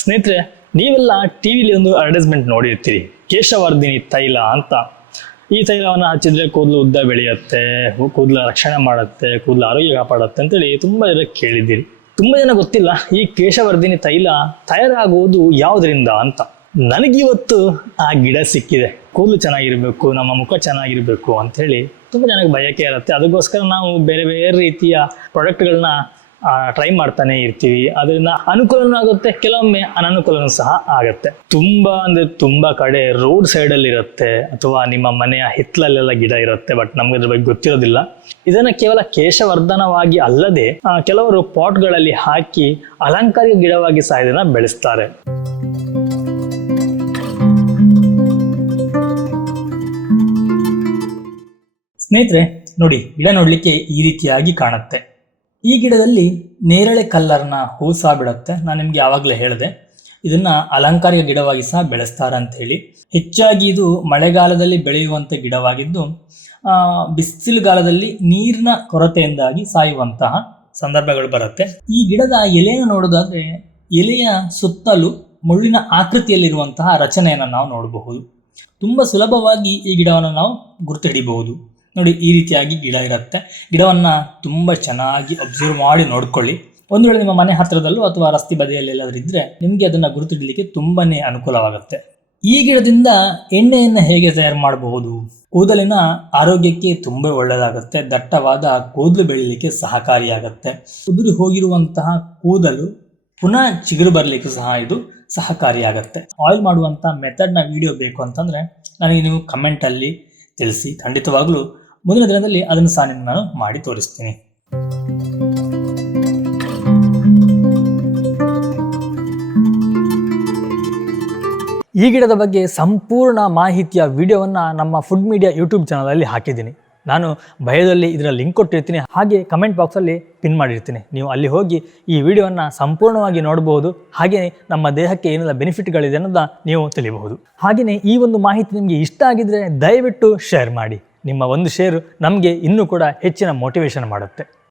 ಸ್ನೇಹಿತರೆ, ನೀವೆಲ್ಲ ಟಿವಿಲಿ ಒಂದು ಅಡ್ವರ್ಟೈಸ್ಮೆಂಟ್ ನೋಡಿರ್ತೀರಿ, ಕೇಶವರ್ಧಿನಿ ತೈಲ ಅಂತ. ಈ ತೈಲವನ್ನು ಹಚ್ಚಿದ್ರೆ ಕೂದಲು ಉದ್ದ ಬೆಳೆಯುತ್ತೆ, ಕೂದಲ ರಕ್ಷಣೆ ಮಾಡುತ್ತೆ, ಕೂದಲು ಆರೋಗ್ಯ ಕಾಪಾಡುತ್ತೆ ಅಂತೇಳಿ ತುಂಬ ಜನ ಕೇಳಿದ್ದೀರಿ. ತುಂಬ ಜನ ಗೊತ್ತಿಲ್ಲ ಈ ಕೇಶವರ್ಧಿನಿ ತೈಲ ತಯಾರಾಗುವುದು ಯಾವುದರಿಂದ ಅಂತ. ನನಗಿವತ್ತು ಆ ಗಿಡ ಸಿಕ್ಕಿದೆ. ಕೂದಲು ಚೆನ್ನಾಗಿರ್ಬೇಕು, ನಮ್ಮ ಮುಖ ಚೆನ್ನಾಗಿರ್ಬೇಕು ಅಂತ ಹೇಳಿ ತುಂಬ ಜನಕ್ಕೆ ಬಯಕೆ ಇರುತ್ತೆ. ಅದಕ್ಕೋಸ್ಕರ ನಾವು ಬೇರೆ ಬೇರೆ ರೀತಿಯ ಪ್ರಾಡಕ್ಟ್ಗಳನ್ನ ಟ್ರೈ ಮಾಡ್ತಾನೆ ಇರ್ತೀವಿ. ಅದರಿಂದ ಅನುಕೂಲನೂ ಆಗುತ್ತೆ, ಕೆಲವೊಮ್ಮೆ ಅನನುಕೂಲನೂ ಸಹ ಆಗುತ್ತೆ. ತುಂಬಾ ಅಂದ್ರೆ ತುಂಬಾ ಕಡೆ ರೋಡ್ ಸೈಡ್ ಅಲ್ಲಿ ಇರುತ್ತೆ, ಅಥವಾ ನಿಮ್ಮ ಮನೆಯ ಹಿತ್ತಲಲ್ಲೆಲ್ಲ ಗಿಡ ಇರುತ್ತೆ. ಬಟ್ ನಮ್ಗೆ ಅದ್ರ ಬಗ್ಗೆ ಗೊತ್ತಿರೋದಿಲ್ಲ. ಇದನ್ನ ಕೇವಲ ಕೇಶವರ್ಧನವಾಗಿ ಅಲ್ಲದೆ ಕೆಲವರು ಪಾಟ್ಗಳಲ್ಲಿ ಹಾಕಿ ಅಲಂಕಾರಿಕ ಗಿಡವಾಗಿ ಸಹ ಇದನ್ನ ಬೆಳೆಸ್ತಾರೆ. ಸ್ನೇಹಿತರೆ ನೋಡಿ, ಗಿಡ ನೋಡ್ಲಿಕ್ಕೆ ಈ ರೀತಿಯಾಗಿ ಕಾಣುತ್ತೆ. ಈ ಗಿಡದಲ್ಲಿ ನೇರಳೆ ಕಲ್ಲರ್ನ ಹೂ ಸಹ ಬಿಡುತ್ತೆ. ನಾನು ನಿಮ್ಗೆ ಯಾವಾಗಲೇ ಹೇಳಿದೆ, ಇದನ್ನ ಅಲಂಕಾರಿಕ ಗಿಡವಾಗಿ ಸಹ ಬೆಳೆಸ್ತಾರೆ ಅಂತ ಹೇಳಿ. ಹೆಚ್ಚಾಗಿ ಇದು ಮಳೆಗಾಲದಲ್ಲಿ ಬೆಳೆಯುವಂಥ ಗಿಡವಾಗಿದ್ದು ಬಿಸಿಲುಗಾಲದಲ್ಲಿ ನೀರಿನ ಕೊರತೆಯಿಂದಾಗಿ ಸಾಯುವಂತಹ ಸಂದರ್ಭಗಳು ಬರುತ್ತೆ. ಈ ಗಿಡದ ಎಲೆಯನ್ನು ನೋಡೋದಾದ್ರೆ ಎಲೆಯ ಸುತ್ತಲೂ ಮುಳ್ಳಿನ ಆಕೃತಿಯಲ್ಲಿರುವಂತಹ ರಚನೆಯನ್ನು ನಾವು ನೋಡಬಹುದು. ತುಂಬಾ ಸುಲಭವಾಗಿ ಈ ಗಿಡವನ್ನು ನಾವು ಗುರುತು ಹಿಡಿಬಹುದು. ನೋಡಿ, ಈ ರೀತಿಯಾಗಿ ಗಿಡ ಇರುತ್ತೆ. ಗಿಡವನ್ನ ತುಂಬಾ ಚೆನ್ನಾಗಿ ಅಬ್ಸರ್ವ್ ಮಾಡಿ ನೋಡ್ಕೊಳ್ಳಿ. ಒಂದು ವೇಳೆ ನಿಮ್ಮ ಮನೆ ಹತ್ತಿರದಲ್ಲೂ ಅಥವಾ ರಸ್ತೆ ಬದಿಯಲ್ಲಿ ಎಲ್ಲಾದ್ರೂ ಇದ್ರೆ ನಿಮ್ಗೆ ಅದನ್ನ ಗುರುತಿಡಲಿಕ್ಕೆ ತುಂಬಾನೇ ಅನುಕೂಲವಾಗುತ್ತೆ. ಈ ಗಿಡದಿಂದ ಎಣ್ಣೆಯನ್ನು ಹೇಗೆ ತಯಾರು ಮಾಡಬಹುದು? ಕೂದಲಿನ ಆರೋಗ್ಯಕ್ಕೆ ತುಂಬಾ ಒಳ್ಳೆಯದಾಗುತ್ತೆ. ದಟ್ಟವಾದ ಕೂದಲು ಬೆಳೀಲಿಕ್ಕೆ ಸಹಕಾರಿಯಾಗುತ್ತೆ. ಉದುರಿ ಹೋಗಿರುವಂತಹ ಕೂದಲು ಪುನಃ ಚಿಗುರು ಬರಲಿಕ್ಕೆ ಸಹ ಇದು ಸಹಕಾರಿಯಾಗುತ್ತೆ. ಆಯಿಲ್ ಮಾಡುವಂತ ಮೆಥಡ್ನ ವಿಡಿಯೋ ಬೇಕು ಅಂತಂದ್ರೆ ನನಗೆ ನೀವು ಕಮೆಂಟ್ ಅಲ್ಲಿ ತಿಳಿಸಿ. ಖಂಡಿತವಾಗ್ಲೂ ಮುಂದಿನ ದಿನದಲ್ಲಿ ಅದನ್ನು ಸಹ ನಾನು ಮಾಡಿ ತೋರಿಸ್ತೀನಿ. ಈ ಗಿಡದ ಬಗ್ಗೆ ಸಂಪೂರ್ಣ ಮಾಹಿತಿಯ ವಿಡಿಯೋವನ್ನ ನಮ್ಮ ಫುಡ್ ಮೀಡಿಯಾ ಯೂಟ್ಯೂಬ್ ಚಾನಲಲ್ಲಿ ಹಾಕಿದ್ದೀನಿ. ನಾನು ಭಯದಲ್ಲಿ ಇದರ ಲಿಂಕ್ ಕೊಟ್ಟಿರ್ತೀನಿ, ಹಾಗೆ ಕಮೆಂಟ್ ಬಾಕ್ಸಲ್ಲಿ ಪಿನ್ ಮಾಡಿರ್ತೀನಿ. ನೀವು ಅಲ್ಲಿ ಹೋಗಿ ಈ ವಿಡಿಯೋವನ್ನು ಸಂಪೂರ್ಣವಾಗಿ ನೋಡಬಹುದು. ಹಾಗೆಯೇ ನಮ್ಮ ದೇಹಕ್ಕೆ ಏನೆಲ್ಲ ಬೆನಿಫಿಟ್ಗಳಿದೆ ಅನ್ನೋದನ್ನ ನೀವು ತಿಳಿಯಬಹುದು. ಹಾಗೆಯೇ ಈ ಒಂದು ಮಾಹಿತಿ ನಿಮಗೆ ಇಷ್ಟ ಆಗಿದ್ರೆ ದಯವಿಟ್ಟು ಶೇರ್ ಮಾಡಿ. ನಿಮ್ಮ ಒಂದು ಶೇರು ನಮಗೆ ಇನ್ನೂ ಕೂಡ ಹೆಚ್ಚಿನ ಮೋಟಿವೇಶನ್ ಮಾಡುತ್ತೆ.